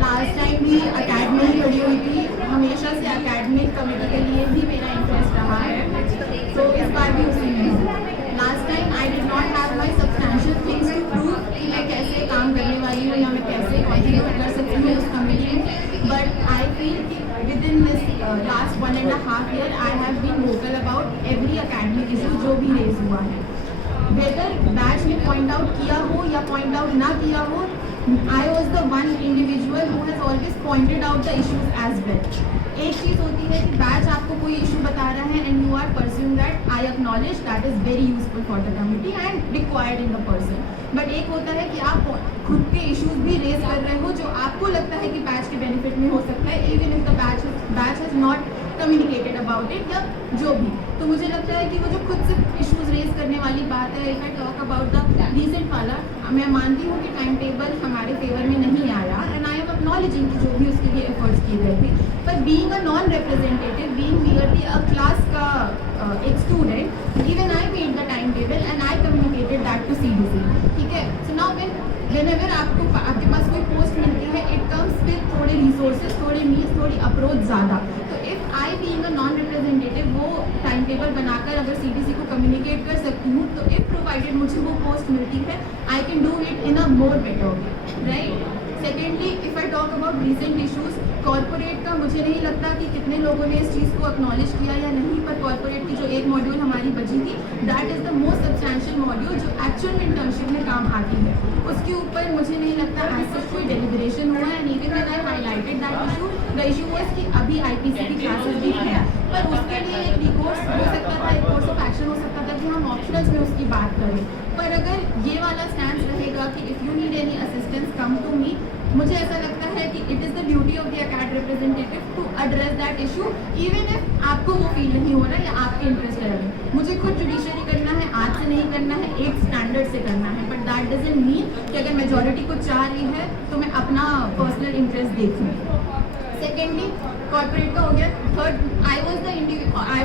Last time भी academy ही खड़ी हुई थी, हमेशा से अकेडमिक कमेटी के लिए भी मेरा इंटरेस्ट रहा है, तो इस बार भी उसी में हूँ। Last time I did not have my substantial things to prove कि मैं कैसे काम करने वाली हूँ या मैं कैसे कॉन्ट्रीब्यूट कर सकती हूँ उस कमेटी में, बट आई फील कि within this last 1.5 year I have been vocal about every academic issue जो भी रेज हुआ है, वेदर बैच ने पॉइंट आउट किया हो या पॉइंट आउट ना किया हो, I was the one individual who has always pointed out the issues as well. एक चीज़ होती है कि बैच आपको कोई इशू बता रहा है and you are pursuing that, I acknowledge that is very useful for the committee and required in the person. But एक होता है कि आप खुद के इश्यूज भी रेज कर रहे हो जो आपको लगता है कि बैच के बेनिफिट में हो सकता है, even if the batch has not communicated about it या जो भी। तो मुझे लगता है कि वो जो खुद से इश्यूज रेज करने वाली बात है, if I talk about the recent वाला, मैं मानती हूँ कि टाइम टेबल हमारे फेवर में नहीं आया एंड आई एम एक्नॉलेजिंग कि जो भी उसके लिए एफर्ट्स किए गए थे, पर being a non representative, being nearly a class का एक student, even I made the time table and I communicated that to CDC, ठीक है। सो नाउ व्हेनेवर आपके पास कोई पोस्ट मिलती है, इट कम्स विद थोड़े रिसोर्सेज, थोड़े मीन्स, थोड़ी अप्रोच ज़्यादा, तो if I being a non representative वो टाइम टेबल बनाकर अगर CDC को कम्युनिकेट कर सकती हूँ, तो इफ़ प्रोवाइडेड मुझे वो पोस्ट मिलती है, I can do it in a more better way, right. Secondly, if I talk about recent issues, corporate का मुझे नहीं लगता कि कितने लोगों ने इस चीज़ को एक्नॉलेज किया या नहीं, पर कॉर्पोरेट की जो एक मॉड्यूल हमारी बची थी, that is the most substantial module जो एक्चुअल में इंटर्नशिप में काम आती है, उसके ऊपर मुझे नहीं लगता एज सच कोई डेलिब्रेशन हुआ है। And even when I highlighted that issue, the issue was कि अभी IPC की क्लासेस भी हैं, पर उसके लिए एक रिकोर्स हो सकता था, एक कोर्स ऑफ एक्शन हो सकता था कि हम ऑप्शनल्स में उसकी बात करें, पर अगर ये वाला स्टैंड रहेगा कि if you need any assistance come to me, मुझे ऐसा लगता है कि it is the duty of the acad representative to address that issue, even if आपको वो फील नहीं हो रहा या आपके इंटरेस्ट है। मुझे खुद जुडिशरी करना है, आज से नहीं करना है, एक स्टैंडर्ड से करना है, बट दैट डजंट मीन कि अगर मेजॉरिटी को चाह रही है तो मैं अपना पर्सनल इंटरेस्ट देखूँ। सेकेंडली, कॉर्पोरेट का हो गया। Third, I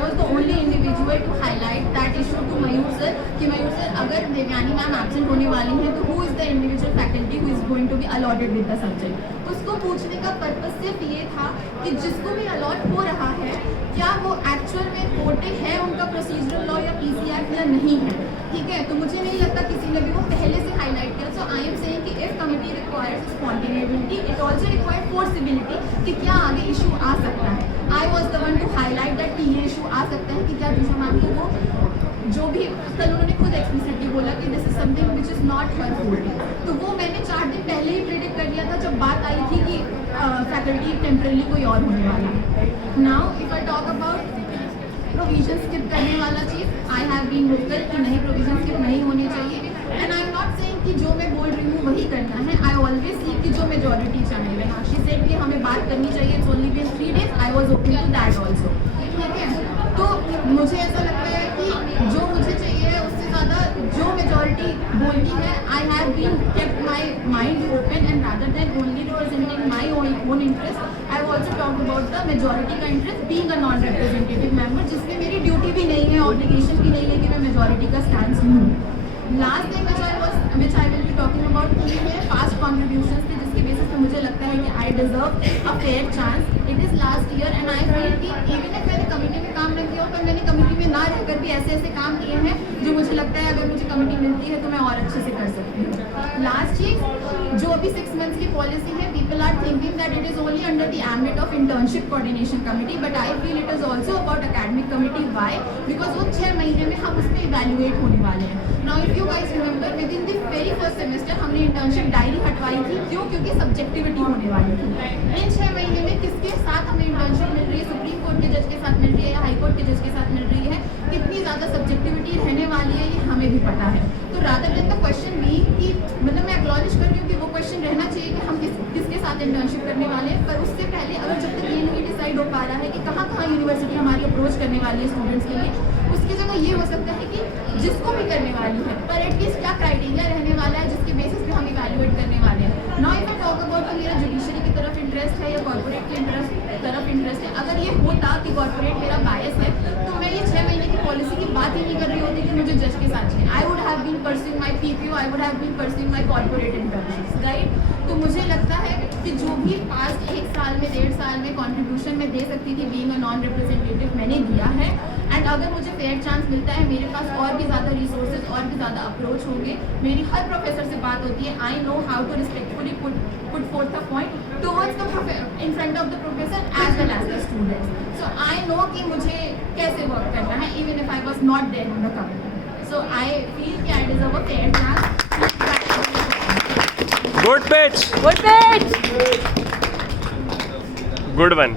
was the only individual to highlight that issue to Mayur sir कि मयूर सर अगर देवयानी मैम एब्सेंट होने वाली हैं तो who is the individual faculty who is going to be allotted with the subject. उसको पूछने का पर्पस सिर्फ ये था कि जिसको भी अलॉट हो रहा है क्या वो एक्चुअल में कोटे है उनका प्रोसीजरल लॉ या PC एक्ट या नहीं है, ठीक है। तो मुझे नहीं लगता किसी ने भी वो पहले से हाईलाइट किया। सो आई एम सेइंग कि if committee requires spontaneity, it also required foreseeability कि क्या आगे इशू आ सकता है। I was the one to highlight that कि ये इशू आ सकता है कि क्या दिशा मैम को वो जो भी कल उन्होंने खुद एक्सप्लिसिटली बोला कि this is something which is not her fault, तो वो मैंने 4 दिन पहले ही प्रेडिक्ट कर लिया था जब बात आई थी कि फैकल्टी टेम्परली कोई और होने वाला है। Now if I talk about provision skip करने वाला चीज़, आई हैव बीन वोकल कि नहीं, प्रोविजन स्किप नहीं होने चाहिए, and I am not saying कि जो मैं बोल रही हूँ वही करना है। आई ऑलवेज सी कि जो मेजॉरिटी चाहिए, शी सेड कि हमें बात करनी चाहिए, it's only been 3 days, I was open to that also, ठीक है। तो मुझे ऐसा लगता है कि जो मुझे चाहिए उससे ज़्यादा जो मेजॉरिटी बोलती है, I have been kept my mind open and rather than only representing my own interest, I have also talked about the majority का interest being a non representative member, जिसमें मेरी ड्यूटी भी नहीं है, ऑब्लिगेशन भी नहीं है कि मैं मेजॉरिटी का स्टैंड लूँ। Last thing which I will be talking about कि है पास्ट कॉन्ट्रीब्यूशंस थे जिसके बेसिस पे मुझे लगता है कि I deserve a fair chance. It is last year and I feel कि इवन इफ मैंने कमिटी में काम नहीं किया, पर मैंने कमिटी में ना रहकर भी ऐसे ऐसे काम किए हैं जो मुझे लगता है अगर मुझे कमिटी मिलती है तो मैं और अच्छे से कर सकती हूँ। लास्ट चीज़, जो अभी 6 months की पॉलिसी है, people are thinking that it is only under the ambit of internship coordination committee, but I feel it is also about academic committee. Why? Because वो 6 महीने में हम उस पर इवेल्युएट होने वाले हैं। Now if you guys remember, with in the very first semester हमने इंटर्नशिप डायरी हटवाई थी, क्यों? क्योंकि सब्जेक्टिविटी होने वाली थी। इन 6 महीने में किसके साथ हमें इंटर्नशिप मिल रही है? सुप्रीम कोर्ट के जज के साथ मिल रही है या हाई कोर्ट के जज के साथ मिल रही है? कितनी ज़्यादा सब्जेक्टिविटी रहने वाली है ये हमें भी पता है। तो रादर देन द क्वेश्चन भी कि मतलब मैं एक्नॉलेज कर रही हूँ कि वो क्वेश्चन रहना चाहिए कि हम किसके साथ इंटर्नशिप करने वाले हैं, पर उससे पहले अगर जब तक ये नहीं डिसाइड हो पा रहा है कि कहाँ कहाँ यूनिवर्सिटी हमारी अप्रोच करने वाली है स्टूडेंट्स के लिए, उसकी जगह ये हो सकता है कि जिसको भी करने वाली है, पर एटलीस्ट क्या क्राइटेरिया रहने वाला है जिसके बेसिस पे हम इवैल्यूएट करने वाले हैं। Now if I talk about तो मेरा जुडिशरी की तरफ इंटरेस्ट है या कॉर्पोरेट की तरफ इंटरेस्ट है, अगर ये होता कि कॉर्पोरेट मेरा बायस है तो मैं ये 6 महीने की पॉलिसी की बात ही नहीं कर रही होती कि मुझे जज के साथ चाहिए। I would have been pursuing my PPO, I would have been pursuing my corporate internships, right. तो मुझे लगता है कि जो भी पास्ट 1 साल में 1.5 साल में कंट्रीब्यूशन में दे सकती थी बीइंग अ नॉन रिप्रेजेंटेटिव मैंने दिया है। एंड अगर मुझे फेयर चांस मिलता है, मेरे पास और भी ज़्यादा रिसोर्सेज और भी ज़्यादा अप्रोच होंगे। मेरी हर प्रोफेसर से बात होती है, I know how to respectfully put forth a point towards the in front of the professor as well as the students. So I know कि मुझे कैसे वर्क करना है even if I was not there in the community. So I feel कि I deserve a fair chance. Good pitch. Good pitch. Good one.